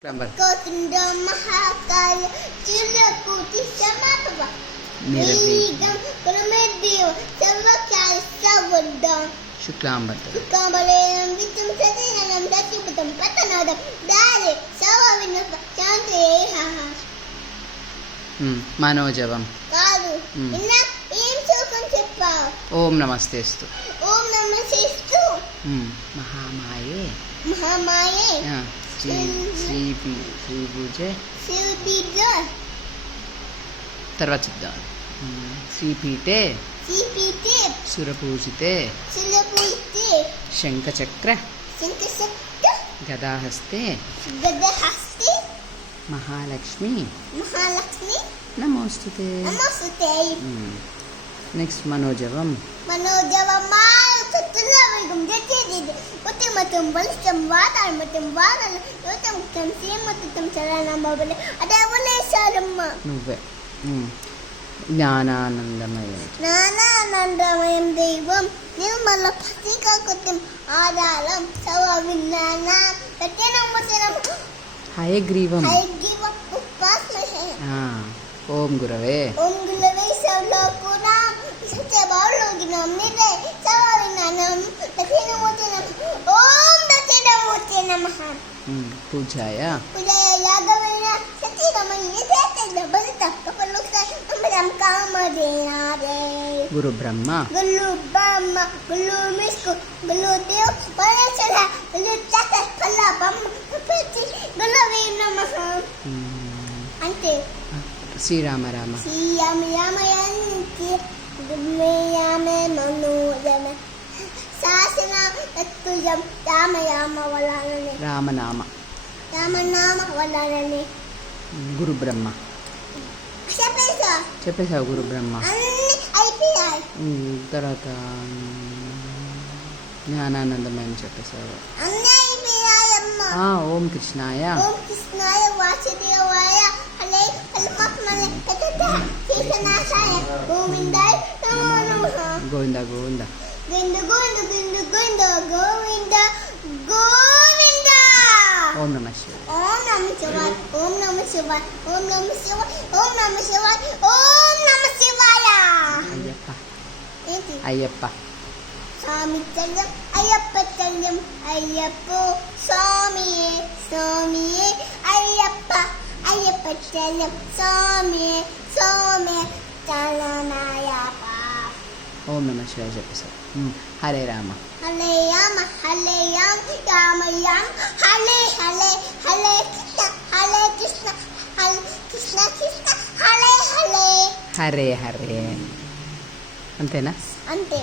Govinda Mahakaya Chilakuti Samapava Nilidam Paramadeva Savakaya Savadam Shuklambalayam Vitam Satinam Datipatam Patanadam Dale Savavinam Chanteha Manojavam Kadu Inna Em Sukam Chippa Om Namastestu Om Namastestu Mahamaye Shri పూజ తర్వాత చెప్దాం. శ్రీపీఠే సురపూజితే శంఖచక్ర గదాహస్తే మహాలక్ష్మి నమోస్తుతే. Next మనోజవం నువ్వే జ్ఞానానందమయం దైవం నిర్మల పతికాకృతం ఆధారం సవవిజ్ఞానం హయగ్రీవం ఓం గురవే సర్వలోకునాం సత్యభావలోకినాం నిదే సవవిజ్ఞానం దక్షిణమూర్తినం ఓం దక్షిణమూర్తి నమః. పూజాయ యాదవేన సతీరమయ్య చేత బలిత కపలుక్త నమరం కామదేనాదే గురు బ్రహ్మ గురు విష్ణు గురు దేవ్ పరమేశ్వర గురు తత ఫలపం ప్రతి గురవే నమః. అంతే. శ్రీరామ శ్రీయామయామయానికి గుమ్మయామే మనోజమ శాసన తత్తుజం రామయామ వలనని రామనామ వలనని గురు బ్రహ్మ చెప్పేశావు. గురు బ్రహ్మ అన్ని అయిపోయాయి. తర్వాత జ్ఞానానందమయం చెప్పేశావు. అన్ని అయిపోయాయమ్మ. ఓం కృష్ణాయ వాసుదేవాయ హలే హల్మక్మలే కథ కీర్తనాశాయ గోవిందాయ నమో నమః. గోవింద గోవింద గోవింద గోవింద. ఓం నమః శివాయ. ఓం నమః శివాయ. అయ్యప్ప స్వామి చల్లం అయ్యప్ప చల్లం అయ్యప్పో స్వామియే అయ్యప్ప చల్లం స్వామియే చలనాయప్ప. ఓం నమః శివాయ చెప్పేశారు. హరే రామ హరే రామ రామ హరే కృష్ణ కృష్ణ హరే హరే. అంతేనా? అంతే.